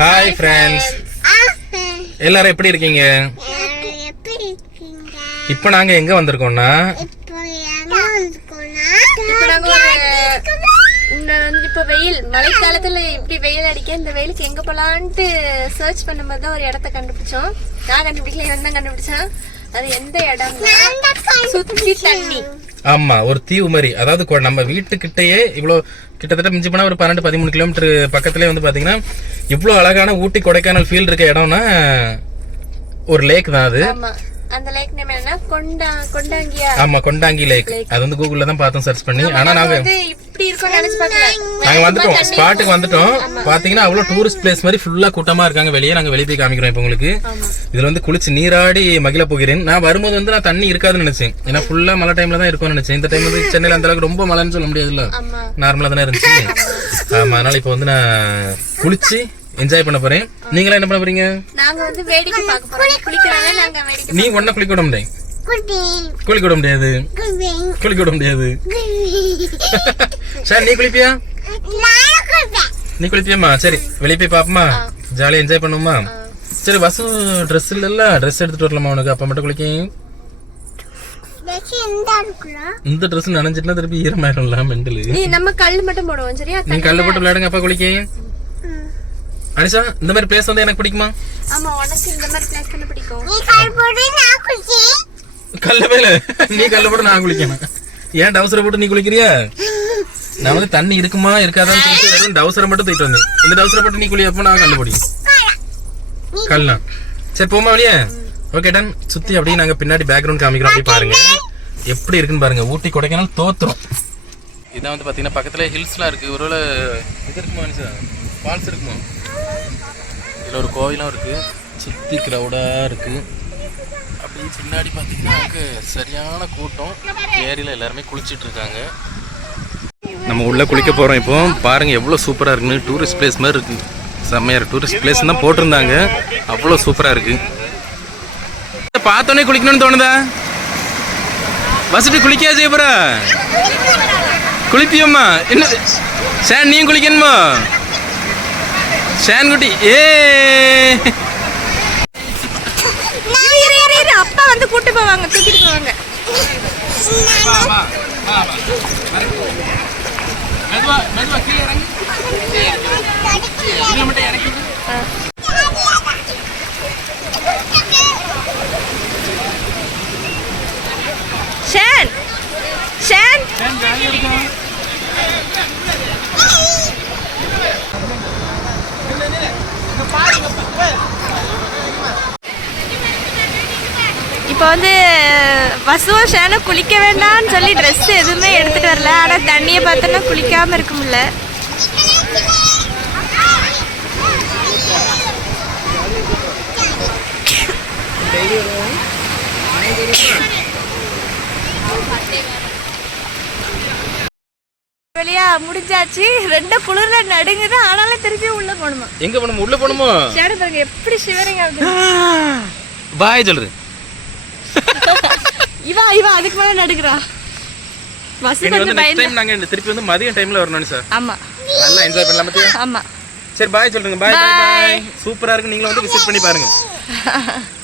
Hi friends எல்லாரும் எப்படி இருக்கீங்க? இப்போ நாங்க எங்க வந்திருக்கோம்னா? இப்போ ஒரு வெயில் மழைக்காலத்துல இப்படி வெயில் அடிக்க இந்த வெயிலுக்கு எங்க போலான்ட்டு சர்ச் பண்ணும்போது தான் ஒரு இடத்த கண்டுபிடிச்சோம். நான் கண்டுபிடிக்கல இவன் தான் கண்டுபிடிச்சான். அது எந்த இடம் சுத்தி தண்ணி. ஆமா ஒரு தீவு மாதிரி அதாவது நம்ம வீட்டுக்கிட்டேயே இவ்வளோ கிட்டத்தட்ட மிஞ்சி போனால் ஒரு பன்னெண்டு பதிமூணு கிலோமீட்டர் பக்கத்துலேயே வந்து பார்த்தீங்கன்னா இவ்வளோ அழகான ஊட்டி கொடைக்கானல் ஃபீல் இருக்க இடம்னா ஒரு லேக் தான் அது. அந்த லேக் நேம் என்ன கொண்டா கொண்டாங்கியா. ஆமா கொண்டாங்கி லேக் அது வந்து கூகுள்ல தான் பார்த்தோம் சர்ச் பண்ணி. ஆனா நாங்க வந்து இப்படி இருக்கும் நினைச்சு பார்க்கல. நாங்க வந்துட்டோம். ஸ்பாட்டுக்கு வந்துட்டோம். பாத்தீங்கன்னா அவ்வளவு டூரிஸ்ட் பிளேஸ் மாதிரி ஃபுல்லா கூட்டமா இருக்காங்க வெளியே. நாங்க வெளியே போய் காமிக்கிறோம் இப்போ உங்களுக்கு. இதுல வந்து குளிச்சு நீராடி மகிழ போகிறேன். நான் வரும்போது வந்து நான் தண்ணி இருக்காதுன்னு நினைச்சேன். ஏன்னா ஃபுல்லா மழை டைம்ல தான் இருக்கும்னு நினைச்சேன். இந்த டைம் வந்து சென்னையில அந்த அளவுக்கு ரொம்ப மழைன்னு சொல்ல முடியாதுல்ல. ஆமா. நார்மலா தானே இருந்துச்சு. ஆமா அதனால இப்போ வந்து நான் குளிச்சு என்ஜாய் பண்ண போறேன். நீங்களா என்ன பண்ண போறீங்க? நாங்க வந்து வேடிக்கை பார்க்க போறோம். குளிக்கிறனால நாங்க வேடிக்கை நீ ஒன்ன குளிக்க விட குட்டி குளிக்க விட முடியாது. குளிக்க விட முடியாது. சரி நீ குளிப்பியா? நீ குளிப்பியம்மா. சரி வெளியே போய் பாப்போமா ஜாலியா என்ஜாய் பண்ணுமா சரி வசு ட்ரெஸ் இல்லல்ல? ட்ரெஸ் எடுத்துட்டு வரலாமா உனக்கு? அப்ப மட்டும் குளிக்க இந்த ட்ரெஸ் நனைஞ்சிட்டுனா திருப்பி ஈரமாயிடும்ல மெண்டலு. நம்ம கல் மட்டும் போடுவோம் சரியா? நீ கல்ல போட்டு விளையாடுங்க அப்பா குளிக்க அனிஷா இந்த மாதிரி பிளேஸ் வந்து எனக்கு பிடிக்குமா? ஆமா உனக்கு இந்த மாதிரி பிளேஸ் பண்ண பிடிக்கும். நீ கால் போடு நான் குட்டி கல்ல மேல. நீ கல்ல போட்டு நான் குளிக்கணும். ஏன் டவுசரை போட்டு நீ குளிக்கிறியா? நான் வந்து தண்ணி இருக்குமா இருக்காதான்னு சொல்லிட்டு வெறும் டவுசரை மட்டும் தூக்கிட்டு வந்தேன். இந்த டவுசரை போட்டு நீ குளியப்போ நான் கல்ல போடி கல்லா. சரி போமா வெளியே. ஓகே டன் சுத்தி அப்படியே நாங்க பின்னாடி பேக்ரவுண்ட் காமிக்கிறோம். அப்படியே பாருங்க. எப்படி இருக்குன்னு பாருங்க. ஊட்டி கொடைக்கானல் தோத்துரும். இதான் வந்து பாத்தீங்கன்னா பக்கத்துல ஹில்ஸ்லாம் இருக்கு. ஒருவேளை இது இருக்குமா ஃபால்ஸ் இருக்குமா? இதில் ஒரு கோவிலும் இருக்குது சுற்றி க்ரௌடாக இருக்குது அப்படியே பின்னாடி பார்த்தீங்கன்னா சரியான கூட்டம். ஏரியில் எல்லாருமே குளிச்சிட்டு இருக்காங்க. நம்ம உள்ளே குளிக்க போகிறோம் இப்போ. பாருங்கள் எவ்வளோ சூப்பராக இருக்குன்னு. டூரிஸ்ட் பிளேஸ் மாதிரி இருக்குது செம்மையாக டூரிஸ்ட் பிளேஸ் தான் போட்டிருந்தாங்க. அவ்வளோ சூப்பராக இருக்குது பார்த்தோன்னே குளிக்கணும்னு தோணுதா? வசதி குளிக்கா செய்யப்போறா குளிப்பியம்மா. என்ன? சார் நீயும் குளிக்கணுமா? சேன் குட்டி ஏ. அப்பா வந்து கூட்டு போவாங்க தூக்கிட்டு போவாங்க. ஷேன் ஷேன். இப்போ வந்து வசுவும் ஷேனும் குளிக்க வேண்டாம்னு சொல்லி ட்ரெஸ் எதுவுமே எடுத்துட்டு வரல. ஆனால் தண்ணியை பார்த்தோன்னா குளிக்காம இருக்க முடியல. வெளியா முடிஞ்சாச்சு. ரெண்டு குளிர்ல நடுங்குது. ஆனாலும் திருப்பி உள்ள போகணுமா? எங்க போகணும்? உள்ள பாருங்க எப்படி ஷிவரிங் ஆகுது. பாய் சொல்றது இவா இவா அதுக்கு மேல நடுக்குறா பஸ் வந்து நெக்ஸ்ட் டைம் நாங்க திருப்பி வந்து மதியம் டைம்ல வரணும் சார் ஆமா. நல்லா என்ஜாய் பண்ணலாம் பத்தியா? ஆமா. சரி பாய் சொல்லுங்க. பாய். பாய் சூப்பரா இருக்கு. நீங்களும் வந்து விசிட் பண்ணி பாருங்க.